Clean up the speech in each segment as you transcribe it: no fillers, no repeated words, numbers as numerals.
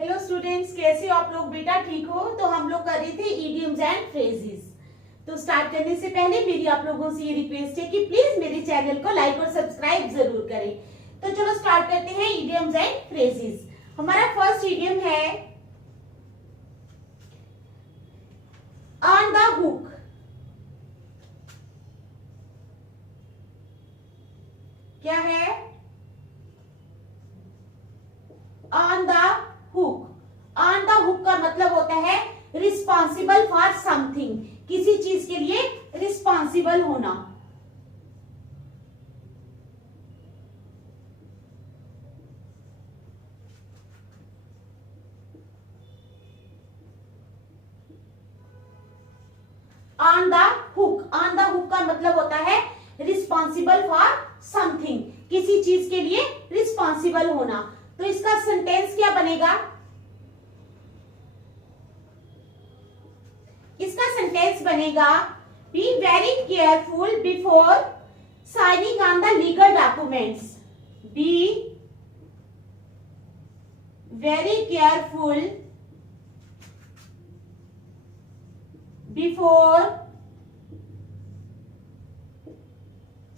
Hello students, कैसे हो आप लोग? बेटा ठीक हो? तो हम लोग कर रहे थे इडियम्स एंड फ्रेजेस। तो स्टार्ट करने से पहले मेरी आप लोगों से ये रिक्वेस्ट है कि प्लीज मेरे चैनल को लाइक और सब्सक्राइब जरूर करें। तो चलो स्टार्ट करते हैं इडियम्स एंड फ्रेजेस। हमारा फर्स्ट इडियम है ऑन द हुक। क्या है? On the hook. On the hook का मतलब होता है रिस्पॉन्सिबल फॉर समथिंग, किसी चीज के लिए रिस्पॉन्सिबल होना। On the hook. On the hook का मतलब होता है रिस्पॉन्सिबल फॉर समथिंग, किसी चीज के लिए रिस्पॉन्सिबल होना। तो इसका सेंटेंस क्या बनेगा? इसका सेंटेंस बनेगा be very careful before signing on the legal documents. Be very careful before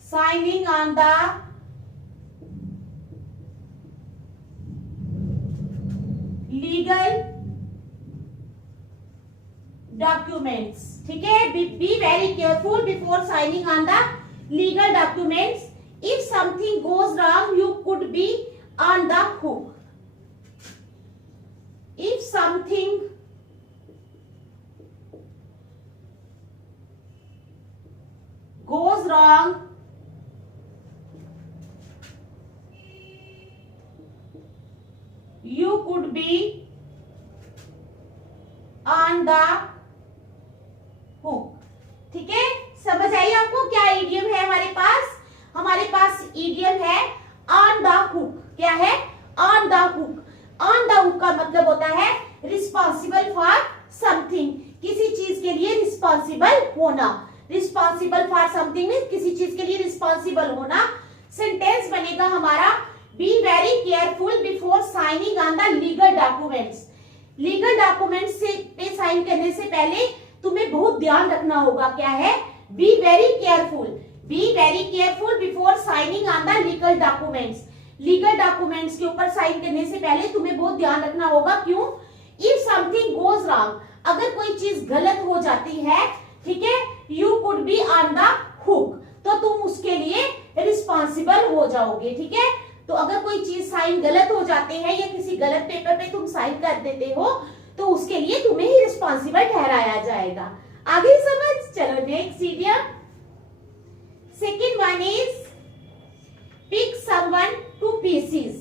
signing on the legal documents। ठीक है, be very careful before signing on the legal documents. If something goes wrong, you could be on the hook. If something goes wrong, you could be on the hook। ठीक है, समझ आई आपको क्या idiom है हमारे पास? हमारे पास इडियम है ऑन द हुक। क्या है? On the hook. On the hook का मतलब होता है रिस्पॉन्सिबल फॉर समथिंग, किसी चीज के लिए रिस्पॉन्सिबल होना। रिस्पॉन्सिबल फॉर समथिंग में किसी चीज के लिए रिस्पॉन्सिबल होना। सेंटेंस बनेगा हमारा be very careful before signing on the legal documents. Legal documents से पे साइन करने से पहले तुम्हें बहुत ध्यान रखना होगा। क्या है? Be very careful. Be very careful before signing on the legal documents. Legal documents के ऊपर साइन करने से पहले तुम्हें बहुत ध्यान रखना होगा। क्यों? इफ समथिंग गोज रॉन्ग, अगर कोई चीज गलत हो जाती है, ठीक है, you could be on the hook, तो तुम उसके लिए रिस्पॉन्सिबल हो जाओगे। ठीक है, तो अगर कोई चीज साइन गलत हो जाते हैं या किसी गलत पेपर पे तुम साइन कर देते हो तो उसके लिए तुम्हें ही रिस्पॉन्सिबल ठहराया जाएगा। आगे समझ? चलो next idiom. Second one is pick someone to pieces.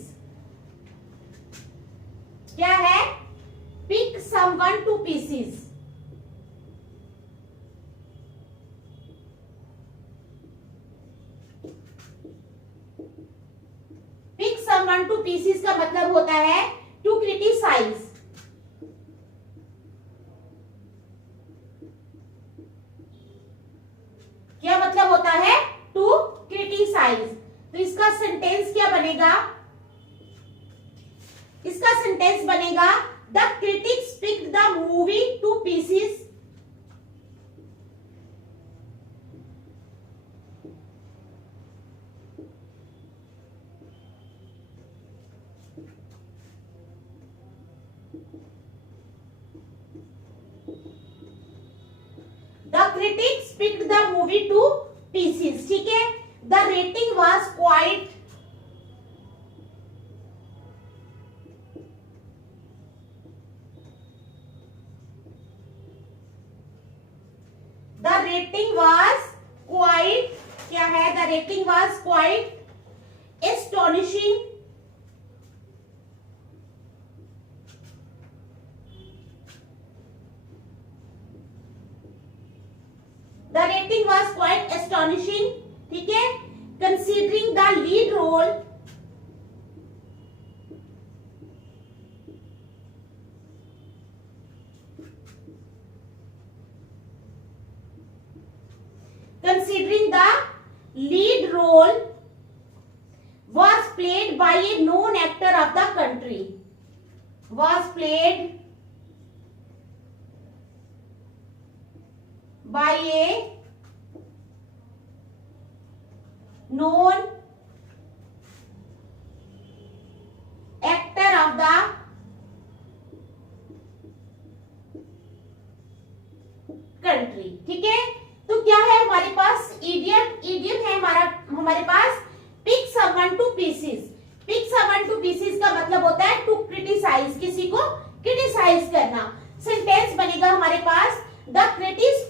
क्या है? Pick someone to pieces. Pick someone to pieces का मतलब होता है टू क्रिटिसाइज। क्या मतलब होता है? To criticise. तो इसका सेंटेंस क्या बनेगा? इसका सेंटेंस बनेगा the critics picked the movie to pieces. The critics picked the movie to pieces। ठीक है, the rating was quite क्या है? the rating was quite astonishing The rating was quite astonishing। ठीक है, considering the lead role considering the lead role was played by a known actor of the country। was played by a known actor of the country. ठीक है, तो क्या है हमारे पास idiom, idiom है हमारे पास pick someone to pieces. Pick someone to pieces का मतलब होता है टू क्रिटिसाइज, किसी को क्रिटिसाइज करना। सेंटेंस बनेगा हमारे पास the critics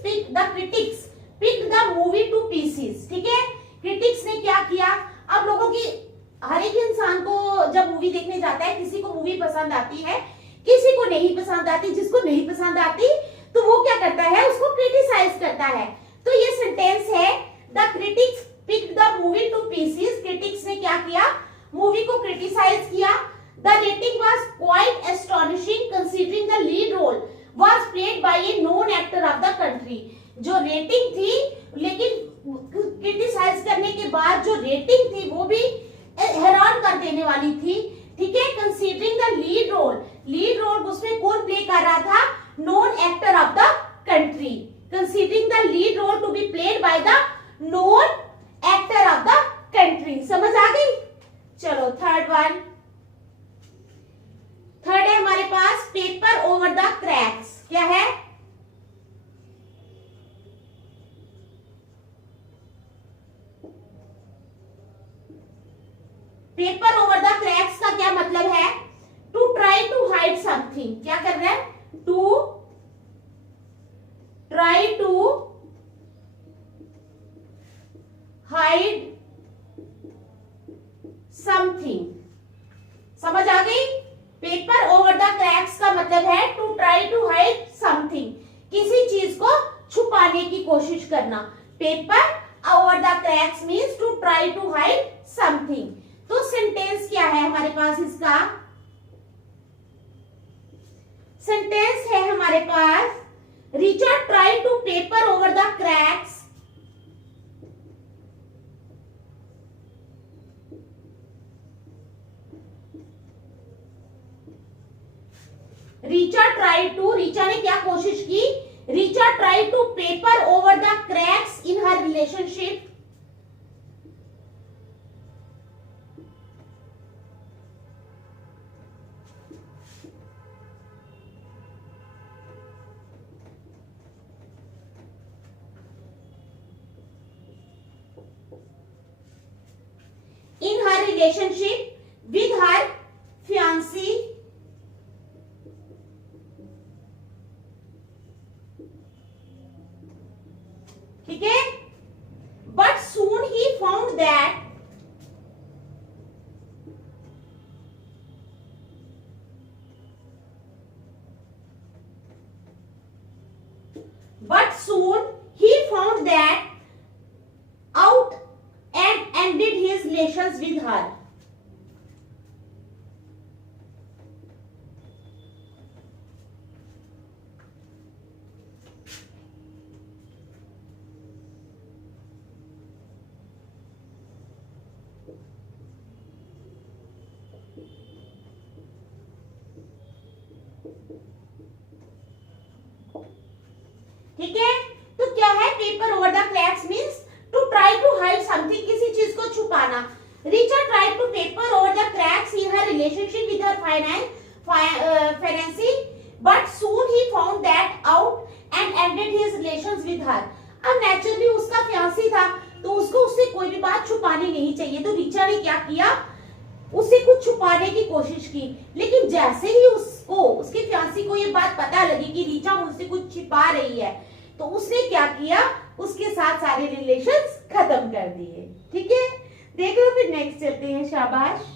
pick the movie to pieces. ठीक है, क्रिटिक्स ने क्या किया, अब लोगों की, हर एक इंसान को जब मूवी देखने जाता है, किसी को मूवी पसंद आती है, किसी को नहीं पसंद आती। जिसको नहीं पसंद आती तो वो क्या करता है, उसको क्रिटिसाइज करता है। तो ये सेंटेंस है the critics picked the movie to pieces. Critics ने क्या किया, मूवी को क्रिटिसाइज किया। The rating was quite astonishing considering the lead role was played by a known actor of the country. जो रेटिंग थी, लेकिन क्रिटिसाइज करने के बाद जो रेटिंग थी वो भी हैरान कर देने वाली थी। ठीक है, considering the lead role, lead role उसमें कौन प्ले कर रहा था, known actor of the country, considering the lead role to be played by the known actor of the country। समझ आ गई। चलो थर्ड वन, थर्ड है हमारे पास पेपर ओवर द क्रैक्स। क्या है, पेपर ओवर द क्रैक्स का क्या मतलब है, to try to hide something. क्या कर रहा है, to try to hide something. समझ आ गई। पेपर ओवर द क्रैक्स का मतलब है to try to hide something, किसी चीज को छुपाने की कोशिश करना। Paper over the cracks means to try to hide something. तो सेंटेंस क्या है हमारे पास, इसका सेंटेंस है हमारे पास Richard try to paper over the cracks Richa ने क्या कोशिश की, Richa try to paper over the cracks in her relationship. relationship with her fiancé। ठीक है, but soon he found that out and ended his relations with her। ठीक है, तो क्या है paper over the cracks means to try to hide something, किसी चीज को छुपाना। Richa tried to paper over the cracks in her relationship with her fiancee but soon ही found that out and ended his relations with her. अब naturally उसका fiancée था तो उसको उससे कोई भी बात छुपानी नहीं चाहिए, तो रिचा ने क्या किया, उससे कुछ छुपाने की कोशिश की। लेकिन जैसे ही उसको उसके फियांसी को ये बात पता लगी कि रिचा मुझसे कुछ छिपा रही है, तो उसने क्या किया, उसके साथ सारे रिलेशंस खत्म कर दिए। ठीक है, देख लो फिर नेक्स्ट चलते हैं। शाबाश।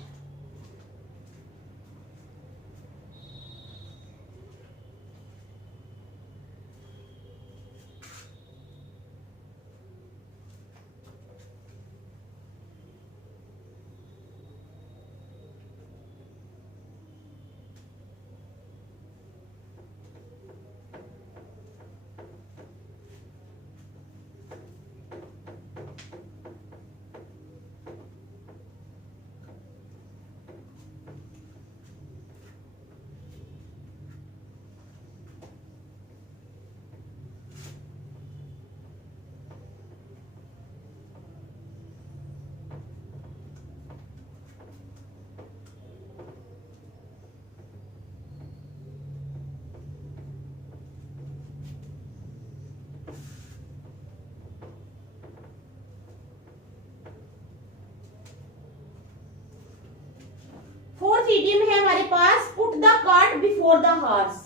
इडियम है हमारे पास put the cart before the horse.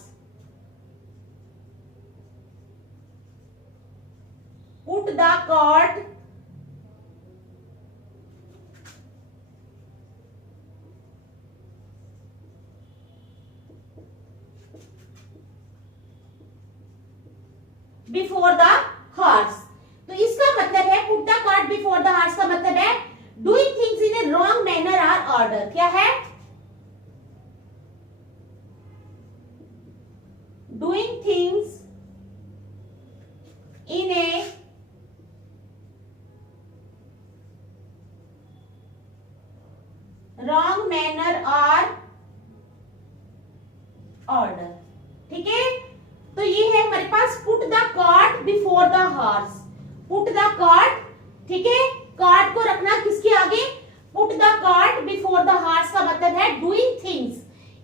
Put the cart before the horse. तो इसका मतलब है put the cart before the horse का मतलब है doing things in a wrong manner or order. क्या है? Doing things in a wrong manner or order. ठीक है, तो ये है हमारे पास put the cart before the horse. Put the cart, ठीक है, कार्ट को रखना किसके आगे? Put the cart before the horse का मतलब है doing things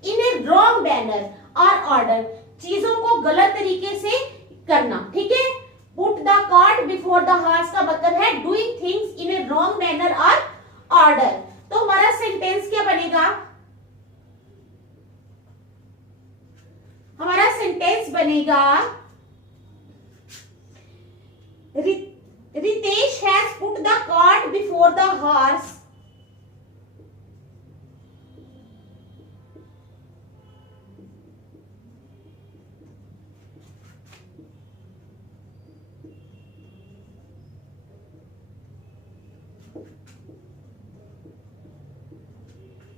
in a wrong manner और ऑर्डर, चीजों को गलत तरीके से करना। ठीक है, put the cart before the horse का मतलब है doing things in a wrong manner और ऑर्डर। तो हमारा सेंटेंस क्या बनेगा? हमारा सेंटेंस बनेगा Ritesh has put the cart before the horse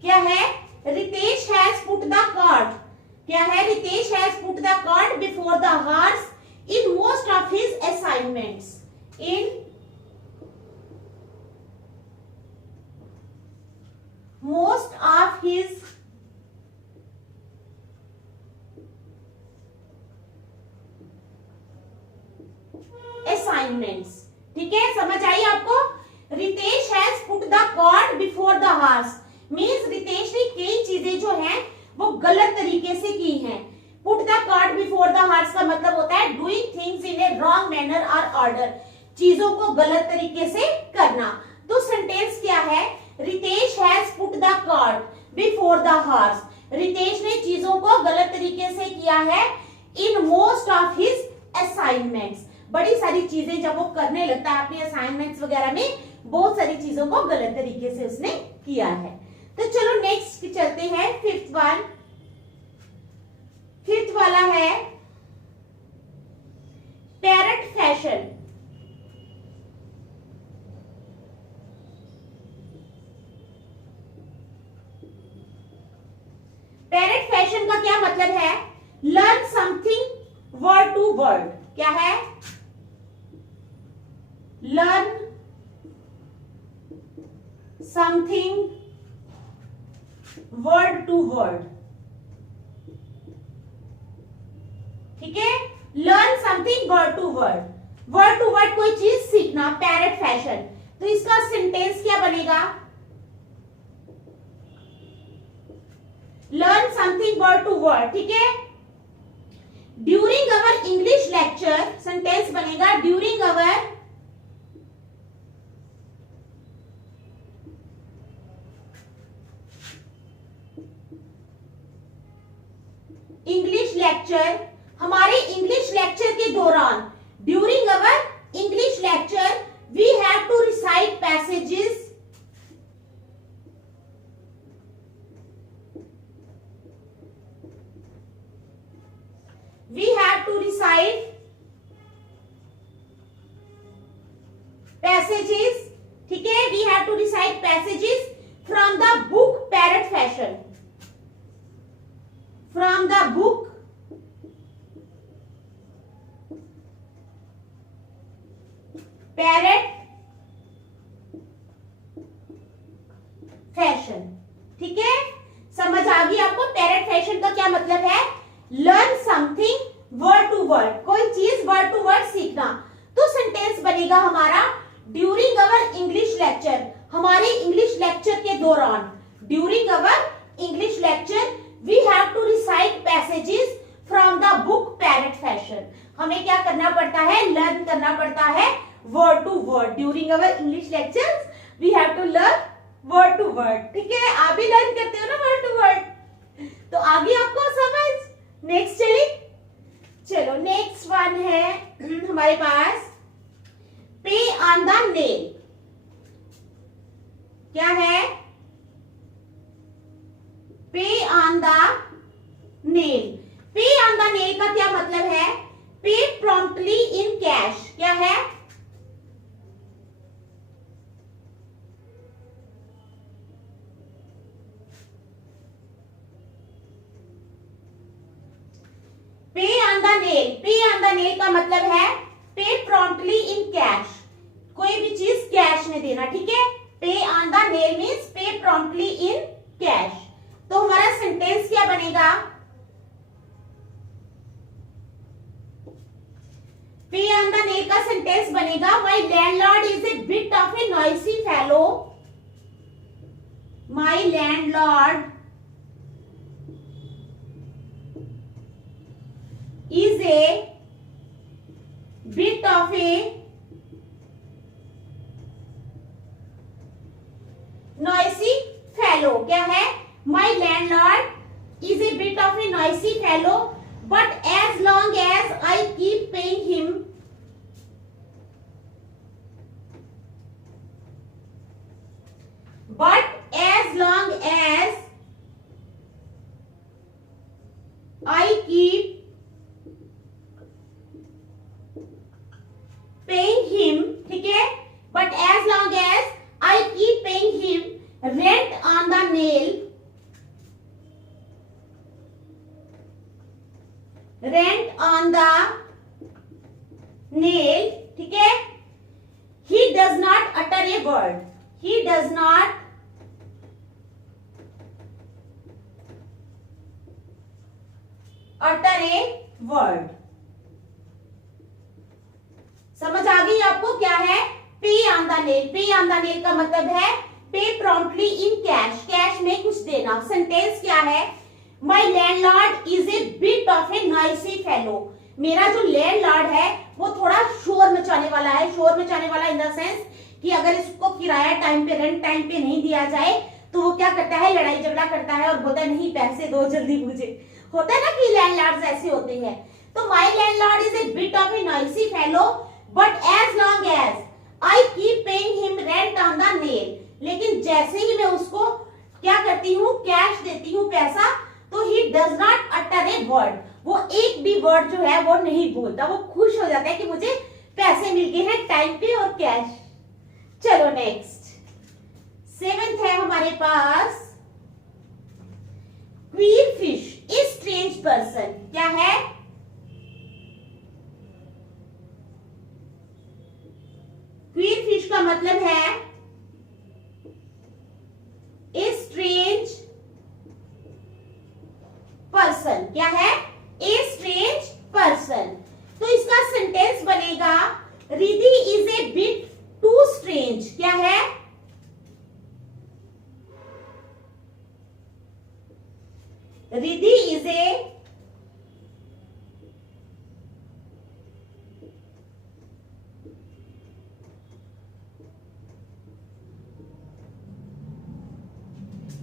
क्या है? Ritesh has put the cart, क्या है? Ritesh has put the cart before the horse in most of his assignments. In most of his assignments. ठीक है, समझ आई आपको? Ritesh has put the cart before the horse means Ritesh ने कई चीजें जो हैं वो गलत तरीके से की हैं। Put the cart before the horse का मतलब होता है doing things in a wrong manner और ऑर्डर, चीजों को गलत तरीके से करना। तो सेंटेंस क्या है? Ritesh has put the cart before the horse, Ritesh ने चीजों को गलत तरीके से किया है in most of his assignments. बड़ी सारी चीजें जब वो करने लगता है अपने असाइनमेंट्स वगैरह में, बहुत सारी चीजों को गलत तरीके से उसने किया है। तो चलो नेक्स्ट चलते हैं, फिफ्थ वन। फिफ्थ वाला है पैरट फैशन। पैरट फैशन का क्या मतलब है? Learn something word to word. क्या है? Learn something word to word. ठीक है, learn something word to word, word to word कोई चीज सीखना, पैरट फैशन। तो इसका सेंटेंस क्या बनेगा? Learn something word to word. ठीक है, during our English lecture, sentence बनेगा ड्यूरिंग अवर इंग्लिश लेक्चर, हमारे इंग्लिश लेक्चर के दौरान, during our English lecture we have to recite passages we have to recite passages, ठीक है, we have to recite passages from the book Parrot Fashion, from the book Parrot Fashion। ठीक है, समझ आ गई आपको? पैरट फैशन का क्या मतलब है? Learn something word to word, कोई चीज वर्ड टू वर्ड सीखना। तो सेंटेंस बनेगा हमारा ड्यूरिंग अवर इंग्लिश लेक्चर, हमारे इंग्लिश लेक्चर के दौरान, during our English lecture we have to recite passages from the book parrot fashion. हमें क्या करना पड़ता है? लर्न करना पड़ता है word to word. During our English lectures we have to learn word to word. ठीक है, आप भी लर्न करते हो ना वर्ड टू वर्ड? हमारे पास पे ऑन द नेल। क्या है? Pay on the nail. पे ऑन द नेल का क्या मतलब है? पे प्रॉम्प्टली इन कैश। क्या है? Pay on the nail. पे ऑन द नेल का मतलब है पे प्रॉम्प्टली इन कैश, कोई भी चीज कैश में देना। ठीक है, pay on the nail means pay promptly in cash. तो हमारा सेंटेंस क्या बनेगा? पे ऑन द नेल का सेंटेंस बनेगा my landlord is a bit of a noisy fellow. My landlord is a bit of a noisy fellow। क्या है? My landlord is a bit of a noisy fellow, but as long as I keep paying him, but as long as I keep paying him, ठीक है, but as long as I keep paying him rent on the nail, rent on the nail, ठीक है, he does not utter a word, he does not utter a word। समझ आ गई आपको क्या है पे ऑन द नेल? पे on the nail का मतलब है पे प्रॉम्प्टली इन कैश, कैश में कुछ देना। सेंटेंस क्या है? My landlord is a bit of a noisy fellow. मेरा जो लैंडलॉर्ड है वो थोड़ा शोर मचाने वाला है। शोर मचाने वाला इन द सेंस कि अगर इसको किराया टाइम पे, रेंट टाइम पे नहीं दिया जाए तो वो क्या करता है? लड़ाई झगड़ा करता है और बोलता है नहीं पैसे दो जल्दी मुझे। होता है ना कि लैंडलॉर्ड्स ऐसे होते हैं। तो my landlord is a bit of a noisy fellow, but as long as I keep paying him rent on the nail, लेकिन जैसे ही मैं उसको क्या करती हूँ? कैश देती हूँ, पैसा, तो he does not utter a word, वो एक भी वर्ड जो है वो नहीं बोलता। वो खुश हो जाता है कि मुझे पैसे मिल गए हैं टाइम पे और कैश। चलो नेक्स्ट 7th है हमारे पास queer fish is strange person. क्या है? क्वीर फिश का मतलब है ए स्ट्रेंज पर्सन। क्या है? A strange person. तो इसका सेंटेंस बनेगा Ridhi is a bit too strange. क्या है? Ridhi is a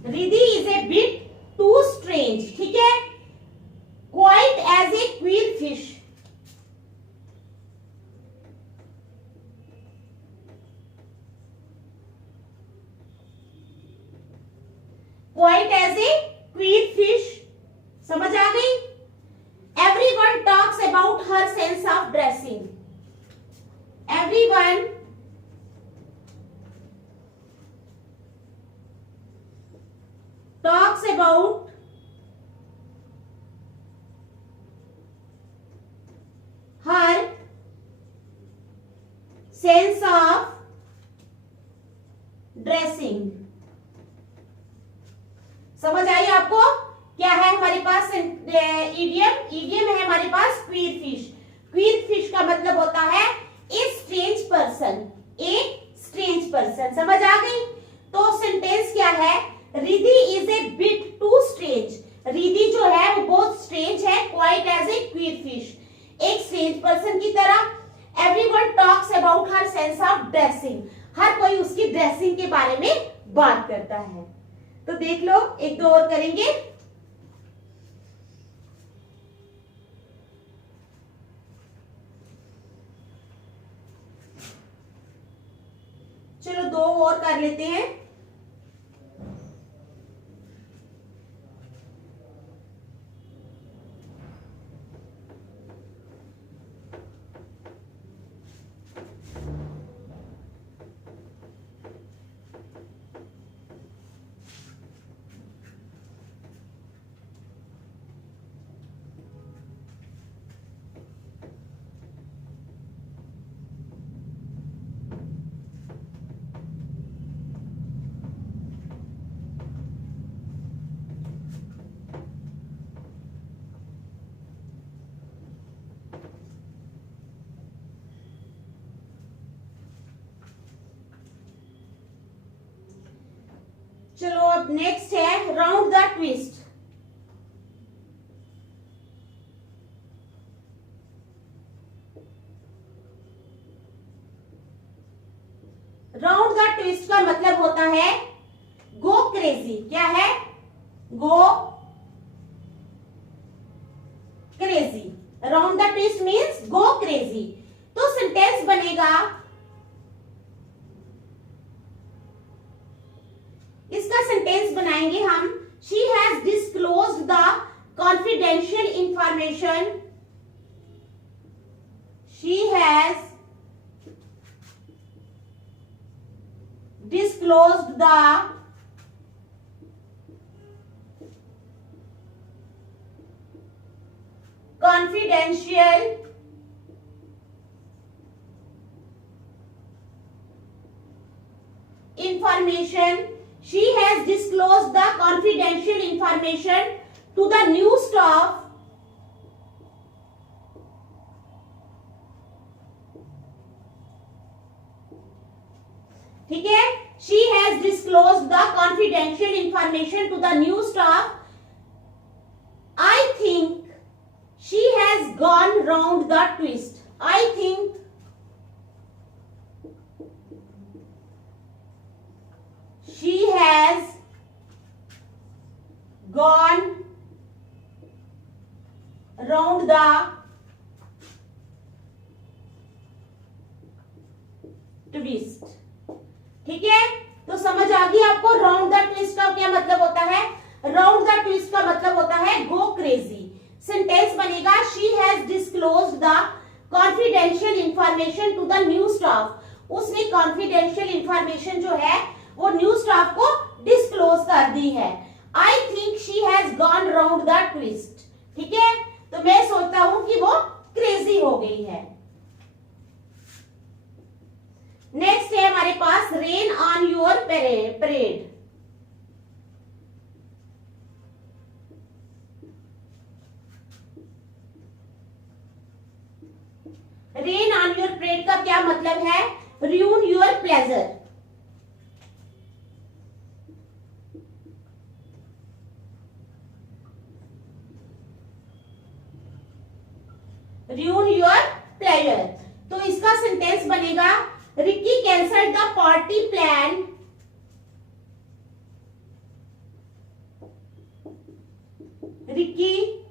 Ridhi is a bit too strange. ठीक है, quite as a queer fish. Quite as a queer fish. समझ आ गई? Everyone talks about her sense of dressing. Everyone talks about her sense of dressing। समझ आई आपको? क्या है हमारे पास इडियम? इडियम है हमारे पास क्वीर फिश। क्वीर फिश का मतलब होता है a strange person, a strange person. समझ आ गई? तो सेंटेंस क्या है? Ridhi is a bit too strange. Riddhi जो है वो बहुत स्ट्रेंज है, quite as a queer fish, एक स्ट्रेंज पर्सन की तरह। Everyone talks about her sense of dressing. हर कोई उसकी ड्रेसिंग के बारे में बात करता है। तो देख लो, एक दो और करेंगे। और कर लेते हैं। चलो अब नेक्स्ट है round the twist. Round the twist का मतलब होता है गो क्रेजी। क्या है? Go crazy. Round the twist means go crazy. तो सेंटेंस बनेगा, इसका सेंटेंस बनाएंगे हम, she has disclosed the confidential information, she has disclosed the confidential information, she has disclosed the confidential information to the new staff, ठीक है। She has disclosed the confidential information to the new staff. I think she has gone round the twist. I think she has gone round the twist. ठीक है, तो समझ आ गई आपको round the twist का क्या मतलब होता है। राउंड द ट्विस्ट का मतलब होता है गो क्रेजी। सेंटेंस बनेगा, she has disclosed the confidential information to the new staff. उसने कॉन्फिडेंशियल इंफॉर्मेशन जो है वो न्यू स्टाफ को डिस्क्लोज कर दी है। I think she has gone round the twist. ठीक है, तो मैं सोचता हूं कि वो क्रेजी हो गई है। नेक्स्ट है हमारे पास rain on your parade. Rain on your parade का क्या मतलब है? ruin your pleasure। ruin your pleasure। तो इसका सेंटेंस बनेगा, Ricky cancelled the party plan Ricky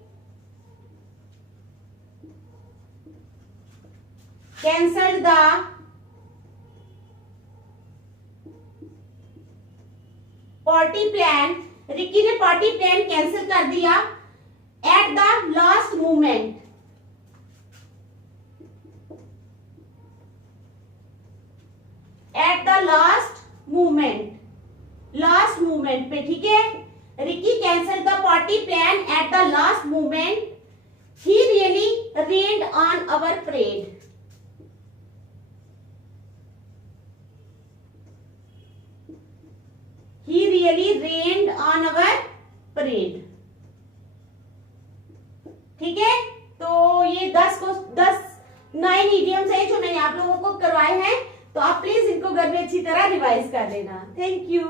cancelled the party plan। Ricky ने पार्टी प्लान कैंसिल कर दिया at the last moment. At the last movement पे, ठीक है। Ricky cancel the party plan at the last movement. He really rained on our parade. He really rained on our parade. ठीक है, तो ये 9 idioms है जो मैंने आप लोगों को करवाए हैं। तो आप प्लीज इनको घर में अच्छी तरह रिवाइज कर लेना। Thank you.